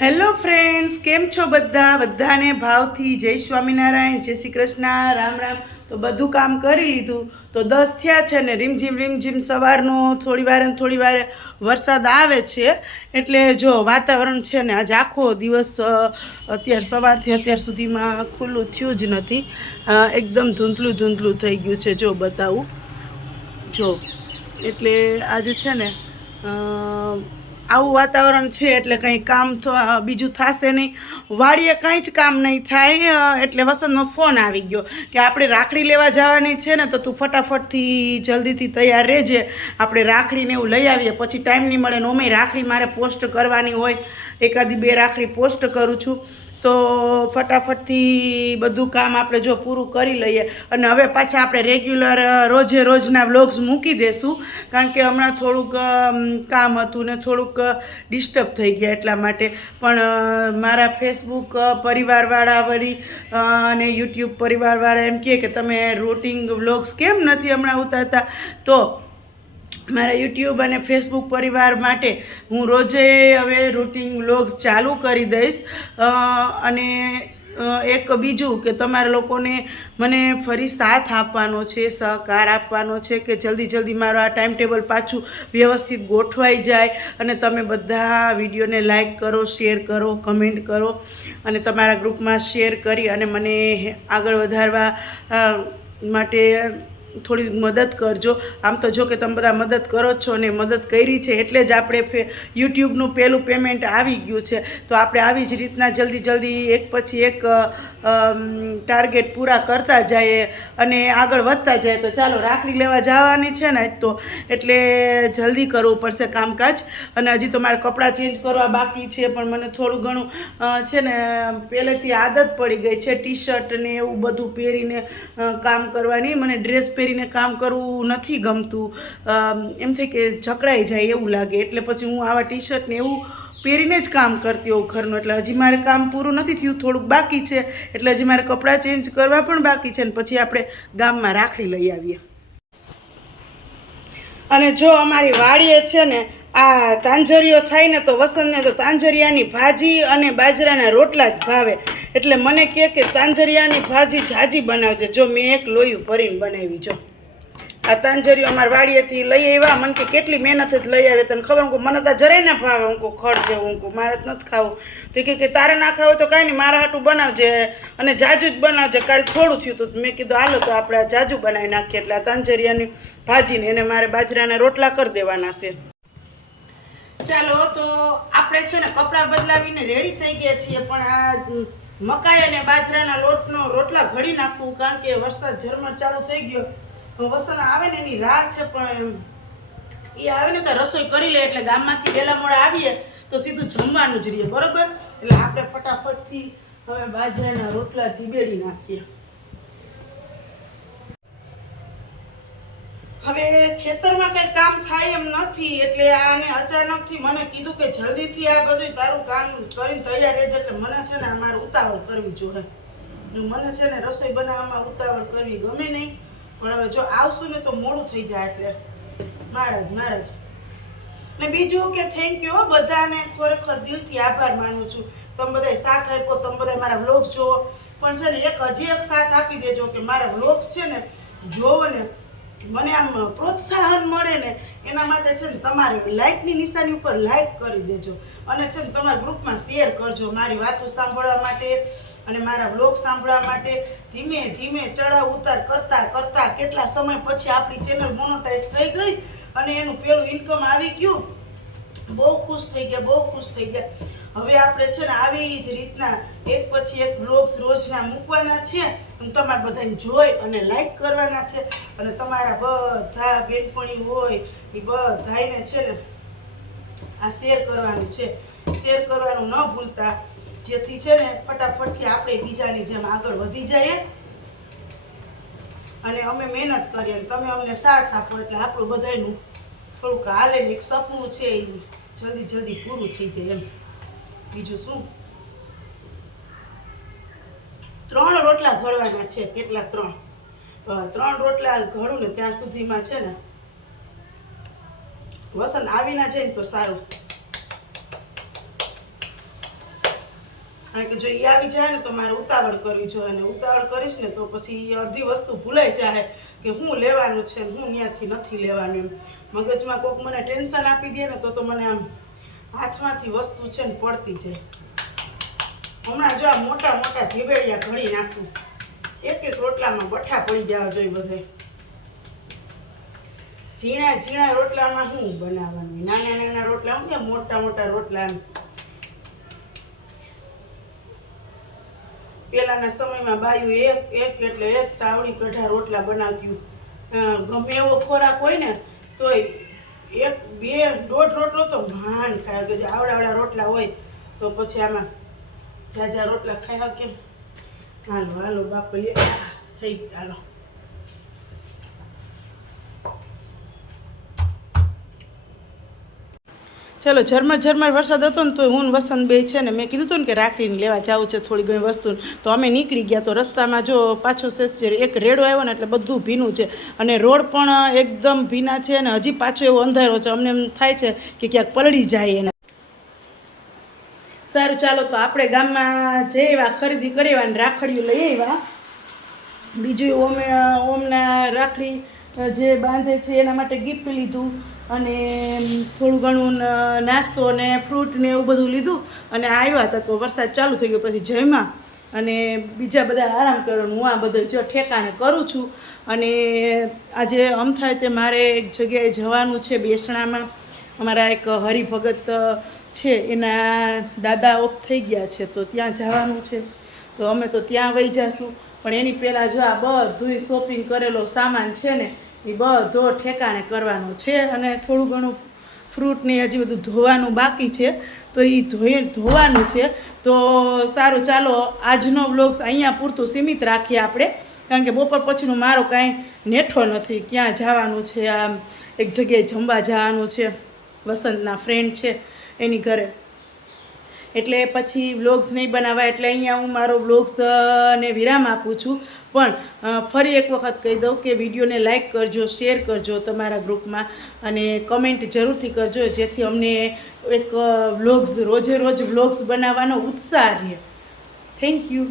Hello friends, કેમ છો બધાને ભાવથી જય સ્વામિનારાયણ, જય શ્રી કૃષ્ણ, રામ રામ. તો બધું કામ કરી લીધું તો 10 થયા છે ને રીમઝીમ સવારનો થોડી વાર વરસાદ આવે છે. એટલે જો વાતાવરણ છે ને આજે આખો દિવસ અત્યાર સવારથી અત્યાર સુધીમાં ખુલ્લું થયું જ નથી. એકદમ ધૂંધલું થઈ ગયું છે. જો બતાવું, જો એટલે આજે છે ને આવું વાતાવરણ છે એટલે કંઈ કામ બીજું થશે નહીં, વાડીએ કંઈ જ કામ નહીં થાય. એટલે વસંતનો ફોન આવી ગયો કે આપણે રાખડી લેવા જવાની છે ને, તો તું ફટાફટથી જલ્દીથી તૈયાર રહેજે, આપણે રાખડીને એવું લઈ આવીએ. પછી ટાઈમ નહીં મળે ને ઓમેય રાખડી મારે પોસ્ટ કરવાની હોય, એકાદી 2 રાખડી પોસ્ટ કરું છું. તો ફટાફટથી બધું કામ આપણે જો પૂરું કરી લઈએ અને હવે પાછા આપણે રેગ્યુલર રોજના વ્લોગ્સ મૂકી દેશું. કારણ કે હમણાં થોડુંક કામ હતું ને થોડુંક ડિસ્ટર્બ થઈ ગયા એટલા માટે. પણ મારા ફેસબુક પરિવારવાળા વળી અને યુટ્યુબ પરિવારવાળા એમ કહે કે તમે રૂટિન વ્લોગ્સ કેમ નથી હમણાં ઉતારતા. તો મારા યુટ્યુબ અને ફેસબુક પરિવાર માટે હું રોજે હવે રૂટિન વ્લોગ્સ ચાલુ કરી દઈશ. અને એક બીજું કે તમારા લોકોને મને ફરી સાથ આપવાનો છે, સહકાર આપવાનો છે કે જલ્દી મારું આ ટાઈમ ટેબલ પાછું વ્યવસ્થિત ગોઠવાઈ જાય અને તમે બધા વિડીયોને લાઈક કરો, શેર કરો, કમેન્ટ કરો અને તમારા ગ્રુપમાં શેર કરી અને મને આગળ વધારવા માટે થોડી મદદ કરજો. આમ તો જો કે તમે બધા મદદ કરો છો ને મદદ કરી છે એટલે જ આપણે યુટ્યુબનું પહેલું પેમેન્ટ આવી ગયું છે. તો આપણે આવી જ રીતના જલ્દી એક પછી એક ટાર્ગેટ પૂરા કરતા જઈએ અને આગળ વધતા જાય. તો ચાલો, રાખડી લેવા જવાની છે ને તો એટલે જલ્દી કરવું પડશે કામકાજ. અને હજી તો મારે કપડાં ચેન્જ કરવા બાકી છે, પણ મને થોડું ઘણું છે ને પહેલેથી આદત પડી ગઈ છે ટી શર્ટ ને એવું બધું પહેરીને કામ કરવાની. મને ડ્રેસ પહેરીને કામ કરવું નથી ગમતું. એમ થાય કે જકડાઈ જાય એવું લાગે. એટલે પછી હું આવા ટી શર્ટ ને એવું પહેરીને જ કામ કરતી હોઉં ઘરનું. એટલે હજી મારે કામ પૂરું નથી થયું, થોડુંક બાકી છે. એટલે હજી મારે કપડાં ચેન્જ કરવા પણ બાકી છે ને પછી આપણે ગામમાં રાખડી લઈ આવીએ. અને જો અમારી વાડીએ છે ને આ તાંજરીઓ થાય ને તો વસંતને તો તાંજરિયાની ભાજી અને બાજરાના રોટલા જ ભાવે. એટલે મને કહે કે તાંજરિયાની ભાજી જાજી બનાવજે. જો મેં એક લોયું ભરીને બનાવી. જો આ તાંજરીઓ અમારા વાડીએથી લઈ આવ્યા. મને કે કેટલી મહેનત જ લઈ આવે, તને ખબર? હું મને તો જરાય ના ભાવે. હું ખડ છે, હું મારે જ નથી ખાવું. તો કે તારે ના ખાવ તો કાંઈ નહીં, મારા હાટું બનાવજે અને જાજુ જ બનાવજે. કાલે થોડું થયું હતું, મેં કીધું હાલો તો આપણે જાજુ બનાવી નાખીએ. એટલે આ તાંજરિયાની ભાજીને એને મારે બાજરાના રોટલા કરી દેવાના છે. ચાલો, તો આપણે છે ને કપડાં બદલાવીને રેડી થઈ ગયા છીએ, પણ આ મકાઈ અને બાજરાના લોટનો રોટલા ઘડી નાખવું. કારણ કે વરસાદ ઝરમર ચાલુ થઈ ગયો. વસંત આવે ને એની રાહ છે, પણ એ આવે ને તો રસોઈ કરી લે. એટલે ગામમાંથી વહેલા મોડા આવીએ તો સીધું જમવાનું જ રહીએ, બરોબર? એટલે આપણે ફટાફટથી હવે બાજરાના રોટલા ધીબેડી નાખીએ. હવે ખેતરમાં કંઈ કામ થાય એમ નથી, એટલે આને અચાનકથી મને કીધું કે જલ્દીથી આ બધું તારું કામ કરીને તૈયાર રહેજે. એટલે મને છે ને મારે ઉતાવળ કરવી જોઈએ. મને છે ને રસોઈ બનાવવામાં ઉતાવળ કરવી ગમે નહીં. પણ હવે જો આવશું ને તો મોડું થઈ જાય. એટલે મહારાજ ને બીજું કે થેન્ક યુ બધાને, ખરેખર દિલથી આભાર માનું છું. તમે બધાએ સાથ આપ્યો, તમે બધા મારા વ્લોગ જોવો. પણ છે ને હજી એક સાથ આપી દેજો કે મારા વ્લોગ્સ છે ને જોવો ને મને આમ પ્રોત્સાહન મળે ને એના માટે છે ને તમારે લાઈકની નિશાની ઉપર લાઈક કરી દેજો. અને છે ને તમારા ગ્રુપમાં શેર કરજો. મારી વાતો સાંભળવા માટે અને મારા વ્લોગ સાંભળવા માટે ધીમે ચડાવ ઉતાર કરતા કેટલા સમય પછી આપણી ચેનલ મોનેટાઈઝ થઈ ગઈ અને એનું પેલું ઇન્કમ આવી ગયું. બહુ ખુશ થઈ ગયા. હવે આપણે છે ને આવી જ રીતના એક પછી એક વ્લોગ્સ રોજના મૂકવાના છે. તમારે બધાને જોઈ અને લાઈક કરવાના છે. અને તમારા બધા બેનપણી હોય એ બધાને છે ને આ શેર કરવાનું છે. શેર કરવાનું ન ભૂલતા, જેથી છે ને ફટાફટથી આપણે બીજાની જેમ આગળ વધી જઈએ અને અમે મહેનત કરીએ અને તમે અમને સાથ આપો. એટલે આપણું બધાનું થોડુંક હાલે ને એક સપનું છે એ જલ્દી પૂરું થઈ જાય એમ. બીજું શું, 3 રોટલા ઘડવાના છે. કેટલા? 3 રોટલા ઘડું ને ત્યાં સુધીમાં છે ને વસંત આવી ના જાય ને તો સારું. કારણ કે જો એ આવી જાય ને તો મારે ઉતાવળ કરવી જોઈએ, અને ઉતાવળ કરીશ ને તો પછી અડધી વસ્તુ ભૂલાઈ જાય કે હું લેવાનું છે ને હું ત્યાંથી નથી લેવાનું એમ. મગજમાં કોઈક મને ટેન્શન આપી દે ને તો મને આમ હાથમાંથી વસ્તુ છે ને પડતી જાય. હમણાં જો આ મોટા મોટા ધીબેડિયા ઘડી નાખું, એક એક રોટલામાં બઠા પડી જવા જોઈએ બધે. ઝીણા ઝીણા રોટલામાં શું બનાવવાનું, નાના નાના રોટલા હું કે મોટા મોટા રોટલા એમ. પહેલાના સમયમાં બાયું એક એટલે એક તાવડી કઢા રોટલા બનાવતી. ગમે એવો ખોરાક હોય ને તોય 1-2 રોટલો તો માંડ ખાય કે આવડા રોટલા હોય તો પછી આમાં ઝાઝા રોટલા ખાયા કેમ. હાલો હાલો બાપલી થઈ હાલો. ચલો ઝરમર વરસાદ હતો ને તો હું ને વસંત બે છે ને મેં કીધું હતું ને કે રાખડીને લેવા જવું છે થોડી ઘણી વસ્તુ, તો અમે નીકળી ગયા. તો રસ્તામાં જો પાછો એક રેડો આવ્યો ને એટલે બધું ભીનું છે અને રોડ પણ એકદમ ભીના છે અને હજી પાછો એવો અંધારો છે. અમને એમ થાય છે કે ક્યાંક પલળી જાય એને. સારું ચાલો તો આપણે ગામમાં જઈ આવ્યા, ખરીદી કરી આવ્યા અને રાખડીઓ લઈ આવ્યા. બીજું ઓમના રાખડી જે બાંધે છે એના માટે ગિફ્ટ લીધું અને થોડું ઘણું નાસ્તો અને ફ્રૂટ ને એવું બધું લીધું અને આવ્યા હતા. તો વરસાદ ચાલુ થઈ ગયો પછી જમ્યા અને બીજા બધા આરામ કરવાનું. હું આ બધું જો ઠેકાણે કરું છું. અને આજે આમ થાય તે મારે એક જગ્યાએ જવાનું છે બેસણામાં. અમારા એક હરિભગત છે એના દાદા ઓફ થઈ ગયા છે તો ત્યાં જવાનું છે. તો અમે તો ત્યાં વહી જઈશું, પણ એની પહેલાં જો આ બધું શોપિંગ કરેલો સામાન છે ને એ બધો ઠેકાણે કરવાનો છે અને થોડું ઘણું ફ્રૂટ ને હજી બધું ધોવાનું બાકી છે તો એ ધોવાનું છે. તો સારું ચાલો આજનો વ્લોગ અહીંયા પૂરતું સીમિત રાખીએ આપણે, કારણ કે બપોર પછીનું મારો કાંઈ નેઠો નથી. ક્યાં જવાનું છે, આમ એક જગ્યાએ જમવા જવાનું છે, વસંતના ફ્રેન્ડ છે એની ઘરે, એટલે પછી વ્લોગ્સ નહીં બનાવવા. એટલે અહીંયા હું મારો વ્લોગ્સને વિરામ આપું છું. પણ ફરી એક વખત કહી દઉં કે વિડીયોને લાઇક કરજો, શેર કરજો તમારા ગ્રુપમાં અને કમેન્ટ જરૂરથી કરજો, જેથી અમને એક વ્લોગ્સ રોજે રોજ વ્લોગ્સ બનાવવાનો ઉત્સાહ રહે. Thank you.